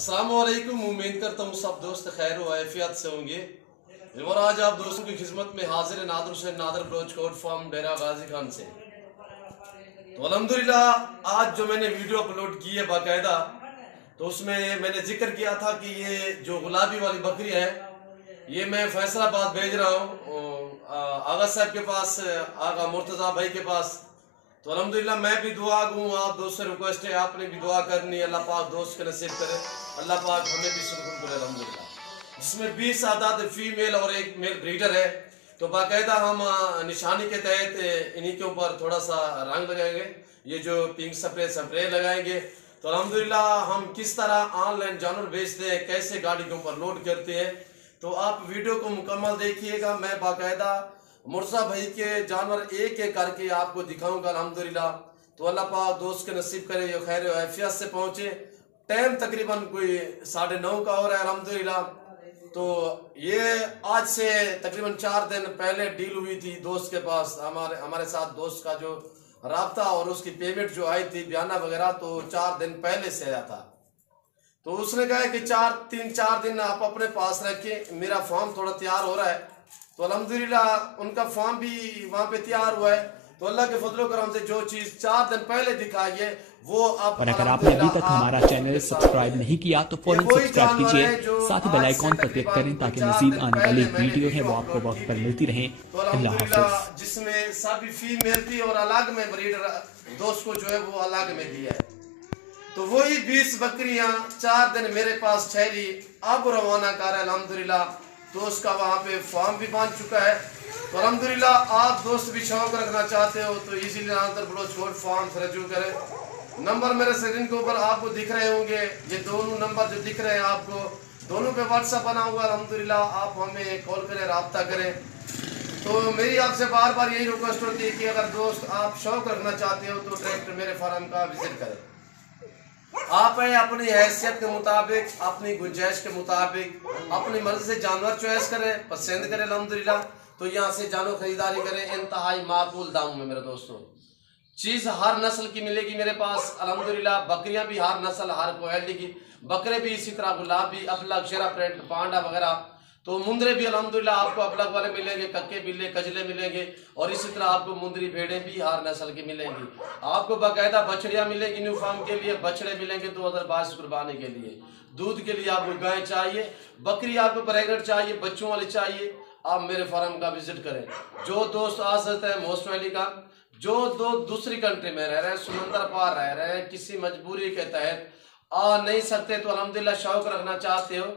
अस्सलामुअलैकुम। उम्मीद करता हूँ सब दोस्त खैर व आफियत से होंगे। और आज आप दोस्तों की खिदमत में हाजिर नादर हुसैन नादर बलोच कोट फार्म डेरा गाजी खान से। तो अल्हम्दुलिल्लाह आज जो मैंने वीडियो अपलोड की है बाकायदा, तो उसमें मैंने जिक्र किया था कि ये जो गुलाबी वाली बकरी है ये मैं फैसलाबाद भेज रहा हूँ आगा साहब के पास, आगा मुर्तज़ा भाई के पास। तो अल्हम्दुलिल्लाह मैं भी दुआ दूँ, आप दोस्त से रिक्वेस्ट है आपने भी दुआ करनी है, अल्लाह पाक दोस्त के नसीब करे, अल्लाह पाक हमें भी सुकून करे अल्हम्दुलिल्लाह। जिसमें 20 आदाद फीमेल और एक मेल ब्रीडर है। तो बाकायदा हम निशानी के तहत इन्हीं के ऊपर थोड़ा सा रंग लगाएंगे, ये जो पिंक स्प्रे लगाएंगे। तो अल्हम्दुलिल्लाह हम किस तरह ऑनलाइन जानवर बेचते हैं, कैसे गाड़ी के ऊपर लोड करते हैं, तो आप वीडियो को मुकम्मल देखिएगा। मैं बाकायदा मुर्जा भाई के जानवर एक एक करके आपको दिखाऊंगा अल्हम्दुलिल्लाह। तो अल्लाह पाक दोस्त के नसीब करे ये खैर आफियत से पहुंचे। टाइम तकरीबन कोई 9:30 का हो रहा है अल्हम्दुलिल्लाह। तो ये आज से तकरीबन 4 दिन पहले डील हुई थी दोस्त के पास, हमारे साथ दोस्त का जो राब्ता और उसकी पेमेंट जो आई थी बयाना वगैरह, तो 4 दिन पहले से आया था। तो उसने कहा कि 4 दिन आप अपने पास रखें, मेरा फॉर्म थोड़ा तैयार हो रहा है। तो अल्हम्दुलिल्लाह उनका फॉर्म भी वहाँ पे तैयार हुआ है। तो अल्लाह के फजलो करम से जो चीज 4 दिन पहले दिखाई है वो आप, और अगर आपने अभी तक हमारा चैनल सब्सक्राइब नहीं किया तो फौरन सब्सक्राइब कीजिए, साथ ही बेल आइकॉन पर क्लिक करें ताकि मजीद आने वाली वीडियो है वो आपको वक्त पर मिलती रहे। अल्लाह हाफ़िज़। जिसमें सभी फीमेल थी और अलग में ब्रीडर दोस्त को जो है वो अलग में दिया है। तो वही 20 बकरियां 4 दिन मेरे पास ठहरी, अब रवाना कर है अल्हम्दुलिल्लाह। तो उसका वहाँ पे फॉर्म भी बन चुका है। तो अल्हम्दुलिल्लाह आप दोस्त भी शौक रखना चाहते हो तो easily Nadir Baloch coat farm से रजू करें। नंबर मेरे स्क्रीन के ऊपर आपको दिख रहे होंगे, ये दोनों नंबर जो दिख रहे हैं आपको, दोनों पे व्हाट्सएप बना हुआ अल्हम्दुलिल्लाह। आप हमें कॉल करें, रब्ता करें। तो मेरी आपसे बार बार यही रिक्वेस्ट होती है कि अगर दोस्त आप शौक रखना चाहते हो तो डायरेक्ट मेरे फार्म का विजिट करें। आप अपनी हैसियत के मुताबिक, अपनी गुंजाइश के मुताबिक अपनी मर्जी से जानवर चॉइस करें, पसंद करें अल्हम्दुलिल्लाह। तो यहाँ से जानवर खरीदारी करें इंतहाई माकूल दाम में मेरे दोस्तों। चीज़ हर नस्ल की मिलेगी मेरे पास अल्हम्दुलिल्लाह। बकरियां भी हर नस्ल हर क्वालिटी की, बकरे भी इसी तरह गुलाबी, अबलग, शेरा प्रिंट, पांडा वगैरह। तो मुंदरे भी अल्हम्दुलिल्लाह आपको अबलग वाले मिलेंगे, कक्के बिल्ले कजले मिलेंगे, और इसी तरह आपको मुंदरी भेड़ें भी हर नस्ल की मिलेंगी। आपको बाकायदा बछड़ियाँ मिलेंगी न्यू फार्म के लिए, बछड़े मिलेंगे 2022 कुर्बानी के लिए। दूध के लिए आपको गाय चाहिए, बकरी आपको प्रेगनेंट चाहिए, बच्चों वाली चाहिए, आप मेरे फार्म का विजिट करें। जो दोस्त आ सकते हैं मोस्ट वेलकम। जो दूसरी कंट्री में रह रहे हैं, समंदर पार रह रहे हैं, किसी मजबूरी के तहत आ नहीं सकते, तो अल्हम्दुलिल्लाह शौक रखना चाहते हो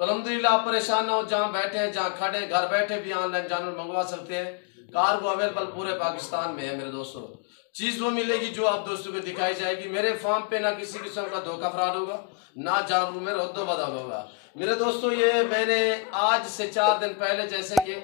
तो अल्हम्दुलिल्लाह आप परेशान ना हो, जहाँ बैठे हैं जहाँ खड़े हैं, घर बैठे भी ऑनलाइन जानवर मंगवा सकते हैं। कार्गो अवेलेबल पूरे पाकिस्तान में है मेरे दोस्तों। चीज़ वो मिलेगी जो आप दोस्तों को दिखाई जाएगी। मेरे फार्म पे ना किसी किस्म का धोखा फ्रॉड होगा, ना जानवर में रद्दो बदल होगा मेरे दोस्तों। ये मैंने आज से 4 दिन पहले जैसे कि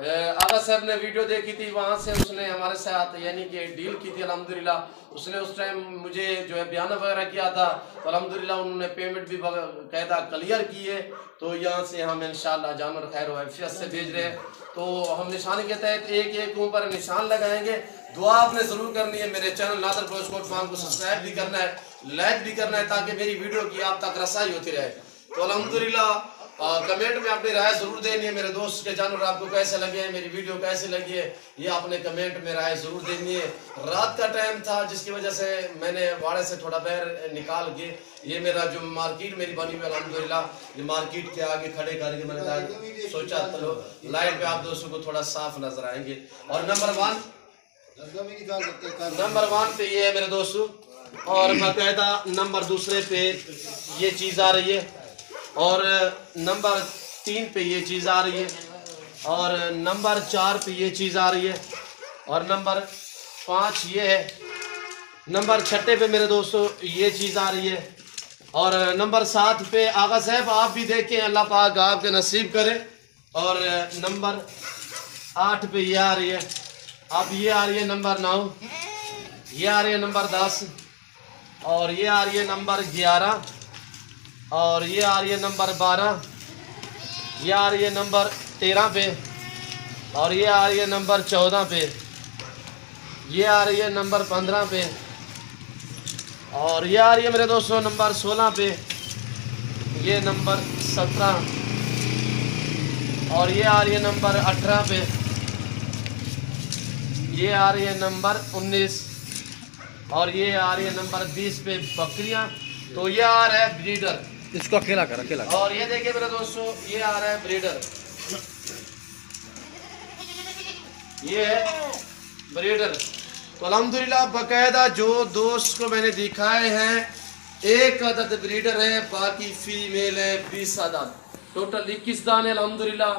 आगा साहब ने वीडियो देखी थी, वहाँ से उसने हमारे साथ यानी कि डील की थी अल्हम्दुलिल्लाह। उसने उस टाइम मुझे जो है बयान वगैरह किया था, तो अल्हम्दुलिल्लाह उन्होंने पेमेंट भी कायदा क्लियर की है। तो यहाँ से हम इंशाल्लाह जानवर खैर आफियत से भेज रहे हैं। तो हम निशानी के तहत एक एक ऊपर निशान लगाएंगे। दुआ आपने जरूर करनी है, मेरे channel Nadir Baloch coat farm को सब्सक्राइब भी करना है, लाइक भी करना है, ताकि मेरी वीडियो की आप तक रसाई होती रहे। तो अल्हम्दुलिल्लाह कमेंट में अपनी राय जरूर देनी है। मेरे दोस्त के जानवर आपको कैसे लगे हैं, मेरी वीडियो कैसे लगी है, ये आपने कमेंट में राय जरूर देनी है। रात का टाइम था जिसकी वजह से मैंने वाड़े से थोड़ा बाहर निकाल के, ये मेरा जो मार्केट मेरी बनी हुई अल्हम्दुलिल्लाह, ये मार्केट के आगे खड़े करके मैंने सोचा चलो लाइट पे आप दोस्तों को थोड़ा साफ नजर आएंगे। और नंबर 1 पे ये है मेरे दोस्तों, और बाकायदा नंबर 2 पे ये चीज़ आ रही है, और नंबर 3 पे ये चीज़ आ रही है, और नंबर 4 पे ये चीज़ आ रही है, और नंबर 5 ये है, नंबर 6 पे मेरे दोस्तों ये चीज़ आ रही है, और नंबर 7 पे आगा साहब आप भी देखें, अल्लाह पाक आपके नसीब करे। और नंबर 8 पे ये आ रही है, अब ये आ रही है नंबर 9, ये आ रही है नंबर 10, और ये आ रही है नंबर 11, और ये आ रही है नंबर 12, ये आ रही है नंबर 13 पे, और ये आ रही है नंबर 14 पे, ये आ रही है नंबर 15 पे, और ये आ रही है मेरे दोस्तों नंबर 16 पे, ये नंबर 17 और ये आ रही है नंबर 18 पे, ये आ रही है नंबर 19 और ये आ रही है नंबर 20 पे बकरियां। तो ये आ रहा है ब्रीडर, इसको अकेला कर, अकेला कर। और ये देखिए मेरे दोस्तों ये आ रहा है ब्रीडर, ये है ब्रीडर। तो अल्हम्दुलिल्लाह बाकायदा जो दोस्त को मैंने दिखाए हैं 1 अदद ब्रीडर है, बाकी फीमेल है 20 अदद, टोटल 21 दाने अल्हम्दुलिल्लाह।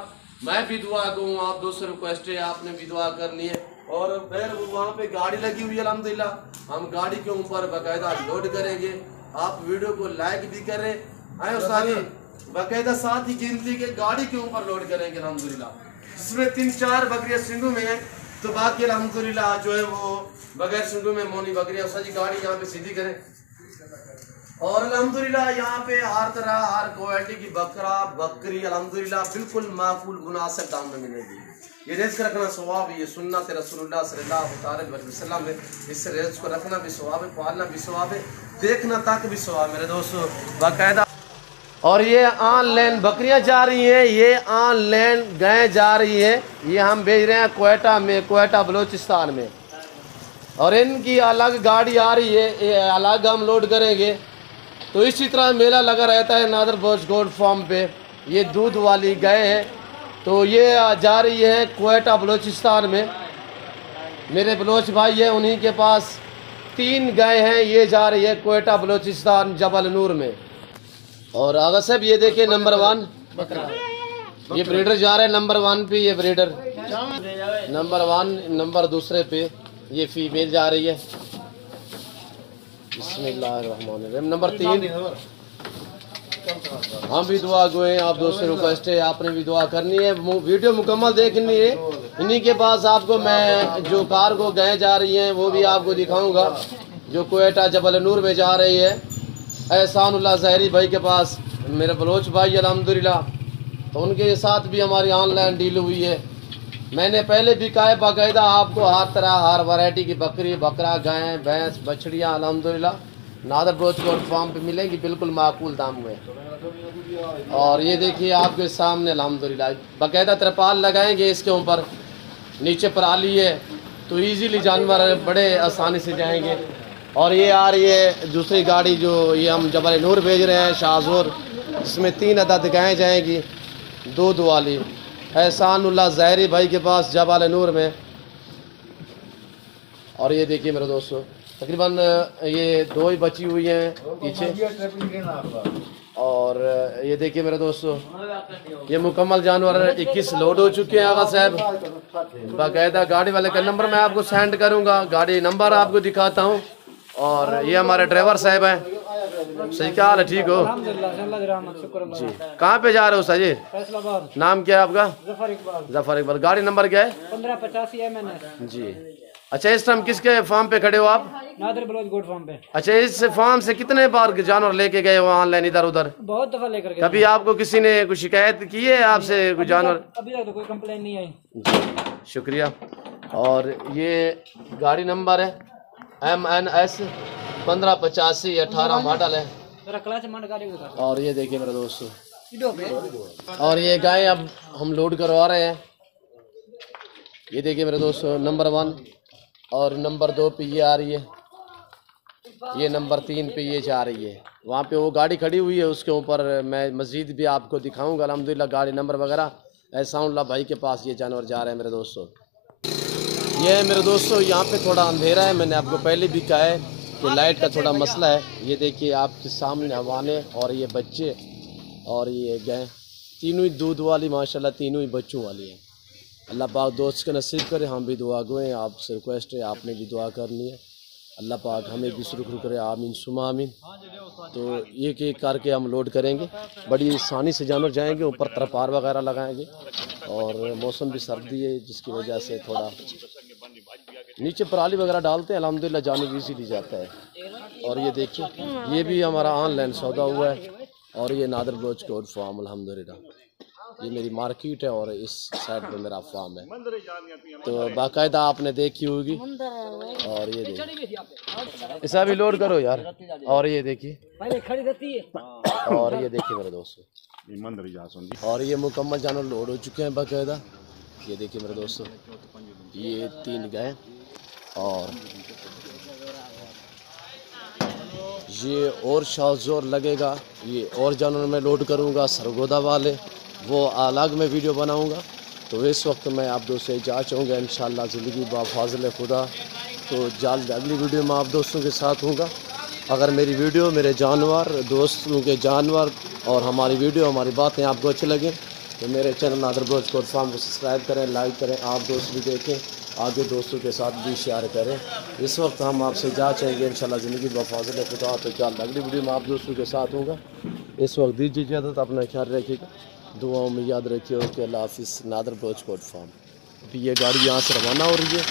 मैं भी दुआ करूँ, आप दोस्तों रिक्वेस्ट है आपने भी दुआ करनी है। और फिर वहाँ पे गाड़ी लगी हुई है अल्हम्दुलिल्लाह, हम गाड़ी के ऊपर बाकायदा लोड करेंगे। आप वीडियो को लाइक भी करें, आए उस्तादी बाकायदा साथ ही गिनती के गाड़ी के ऊपर लोड करेंगे अल्हम्दुलिल्लाह। जिसमें 3-4 बकरियां सिंगू में है, तो बाकी अल्हम्दुलिल्लाह जो है वो बगैर सिंगू में मोनी बकरियां सारी गाड़ी यहाँ पे सीधी करें। और अल्हम्दुलिल्लाह यहाँ पे हर तरह हर क्वालिटी की बकरा बकरी अल्हम्दुलिल्लाह बिल्कुल माकूल मुनासिब दाम में मिलेगी। ये रिज़्क रखना सवाब, ये सुन्नत रसूलुल्लाह सल्लल्लाहु अलैहि वसल्लम है, इस रिज़्क को रखना भी सवाब है, पालना भी सवाब है, देखना तक भी सवाब मेरे दोस्तों बाकायदा। और ये ऑनलाइन बकरियां जा रही हैं, ये ऑनलाइन गाय जा रही है, ये हम भेज रहे हैं क्वेटा में, क्वेटा बलूचिस्तान में। और इनकी अलग गाड़ी आ रही है, ये अलग हम लोड करेंगे। तो इसी तरह मेला लगा रहता है नादर बलोच गोल्ड फार्म पे। ये दूध वाली गाय है, तो ये जा रही है क्वेटा बलूचिस्तान में। मेरे बलोच भाई है, उन्हीं के पास 3 गाय हैं, ये जा रही है क्वेटा बलूचिस्तान जबल नूर में। और आगा साहब ये देखिए नंबर 1 ये ब्रीडर जा रहा है नंबर 1 पे, ये ब्रीडर नंबर 1, नंबर 2 पे ये फीमेल जा रही है। बिस्मिल्लाहिर्रहमानिर्रहीम। नंबर 3 हम भी दुआ गोए, आप दोस्तों रिक्वेस्ट है आपने भी दुआ करनी है, वीडियो मुकम्मल देखनी है। इन्हीं के पास आपको मैं जो कार को गाय जा रही हैं वो भी आपको दिखाऊंगा, जो क्वेटा जबल नूर में जा रही है एहसानुल्लाह ज़हरी भाई के पास, मेरे बलोच भाई अल्हम्दुलिल्लाह। तो उनके साथ भी हमारी ऑनलाइन डील हुई है। मैंने पहले भी कहा है बाकायदा आपको हर तरह हर वैरायटी की बकरी बकरा गाय भैंस बछड़ियाँ अल्हम्दुलिल्लाह नादर बलोच गोल्ड फार्म पे मिलेंगी बिल्कुल माकूल दाम में। और ये देखिए आपके सामने अल्हम्दुलिल्लाह बाकायदा तिरपाल लगाएंगे इसके ऊपर, नीचे पराली है तो इजीली जानवर बड़े आसानी से जाएंगे। और ये आ रही है दूसरी गाड़ी जो ये हम जबल नूर भेज रहे हैं शाहजोर, इसमें 3 अदद गायें जाएंगी दूध वाली एहसानुल्लाह ज़हरी भाई के पास जबल नूर में। और ये देखिए मेरे दोस्तों तकरीबन ये 2 ही बची हुई हैं पीछे। और ये देखिए मेरे दोस्तों ये मुकम्मल जानवर 21 लोड हो चुके हैं आगा साहब। बाकायदा गाड़ी वाले का नंबर मैं आपको सेंड करूंगा, गाड़ी नंबर आपको दिखाता हूँ। और ये हमारे ड्राइवर साहब हैं। सही क्या हाल है, ठीक हो जी? कहाँ पे जा रहे हो सजी? नाम क्या है आपका? जफर इकबाल। गाड़ी नंबर क्या है? 1585 जी। अच्छा इस टाइम किसके फार्म पे खड़े हो आप? नादर बलोच गोल्ड फार्म पे। अच्छा इस फार्म से कितने बार जानवर लेके गए हो ऑनलाइन इधर उधर? बहुत दफा लेकर गए। कभी आपको किसी ने कुछ शिकायत की है आपसे कुछ जानवर? अभी तक तो कोई कंप्लेन नहीं आई। शुक्रिया। और ये गाड़ी नंबर है MNS 1585 18 मॉडल है। और ये देखिए मेरे दोस्तों और ये गाय अब हम लोड करवा रहे हैं। ये देखिए मेरे दोस्तों नंबर 1 और नंबर 2 पे ये आ रही है, ये नंबर 3 पे ये जा रही है। वहाँ पे वो गाड़ी खड़ी हुई है, उसके ऊपर मैं मस्जिद भी आपको दिखाऊंगा अल्हम्दुलिल्लाह गाड़ी नंबर वगैरह। एहसानुल्लाह भाई के पास ये जानवर जा रहे हैं मेरे दोस्तों। ये है मेरे दोस्तों यहाँ पे थोड़ा अंधेरा है, मैंने आपको पहले भी कहा है कि लाइट का थोड़ा मसला है। ये देखिए आपके सामने हवाने और ये बच्चे और ये गाय तीनों ही दूध वाली माशाल्लाह तीनों ही बच्चों वाली है। अल्लाह पाक दोस्त के नसीब करे, हम भी दुआ गए, आपसे रिक्वेस्ट है आपने भी दुआ करनी है, अल्लाह पाक हमें भी सुरक्षित करे, आमीन सुमा आमीन। तो एक एक करके हम लोड करेंगे, बड़ी आसानी से जानवर जाएंगे, ऊपर तरपार वगैरह लगाएंगे। और मौसम भी सर्दी है जिसकी वजह से थोड़ा नीचे पराली वगैरह डालते हैं, अल्हम्दुलिल्लाह जानवर इजीली जाता है। और ये देखिए ये भी हमारा ऑनलाइन सौदा हुआ है। और ये नादर बलोच गोल्ड फार्म अल्हम्दुलिल्लाह ये मेरी मार्केट है और इस साइड पे मेरा फार्म है। तो बाकायदा आपने देखी होगी। और ये देखिए, इसे अभी लोड करो यार। और ये देखिए, पहले खड़ी रहती है। और ये देखिए मेरे दोस्तों, और ये मुकम्मल जानवर लोड हो चुके हैं बाकायदा। ये देखिए मेरे दोस्तों, ये 3 गए और ये और शाहजोर लगेगा। ये और जानवर मैं लोड करूँगा सरगोदा वाले, वो अलग में वीडियो बनाऊँगा। तो इस वक्त मैं आप दोस्तों से जा चाहूँगा इंशाअल्लाह ज़िंदगी बाफाज़िल खुदा। तो जल्द अगली वीडियो में आप दोस्तों के साथ हूँगा। अगर मेरी वीडियो, मेरे जानवर, दोस्तों के जानवर और हमारी वीडियो, हमारी बातें आपको अच्छी लगें तो मेरे channel Nadir Baloch goat farm को सब्सक्राइब करें, लाइक करें, आप दोस्त भी देखें, आगे दोस्तों के साथ भी शेयर करें। इस वक्त हम आपसे जा चाहेंगे इंशाल्लाह ज़िंदगी बाफाज़िल खुदा। तो क्या अगली वीडियो में आप दोस्तों के साथ होगा। इस वक्त दीजिए इजाज़त, अपना ख्याल रखिएगा, दुआओं में याद रखिए। ओके, अल्लाह हाफिज़। Nadir Baloch goat farm. अभी ये गाड़ी यहाँ से रवाना हो रही है।